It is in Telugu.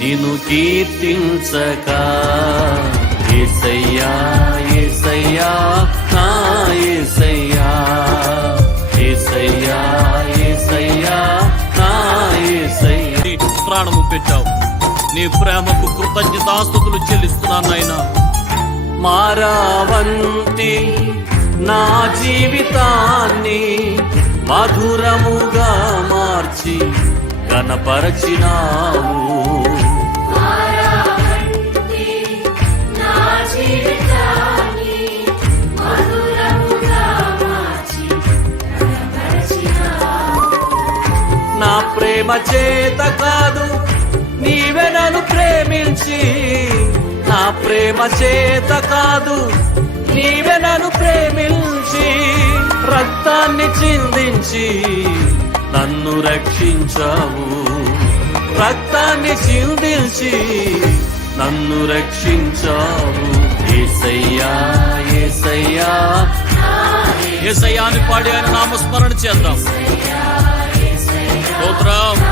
నిన్ను కీర్తించక. ఏసయ్యా ఏసయ్యా నా ఏసయ్యా. ఏసయ్యా ఏసయ్యా నా ఏసయ్యా. ప్రాణము పెట్టావు. నీ ప్రేమకు కృతజ్ఞతాస్తుతులు చెల్లిస్తున్నాను నాయనా. మారావంతి నా జీవితాన్ని మధురముగా మార్చి కనపరచినావు ప్రేమ చేత కాదు నీవే నన్ను ప్రేమించి. నా ప్రేమ చేత కాదు నీవే నన్ను ప్రేమించి. రక్తాన్ని చిందించి నన్ను రక్షించావు. రక్తాన్ని చిందించి నన్ను రక్షించావు. ఏసయ్యా ఏసయ్యా. ఏసయ్యాని పాడి ఆయన నామస్మరణ చేద్దాం. Go.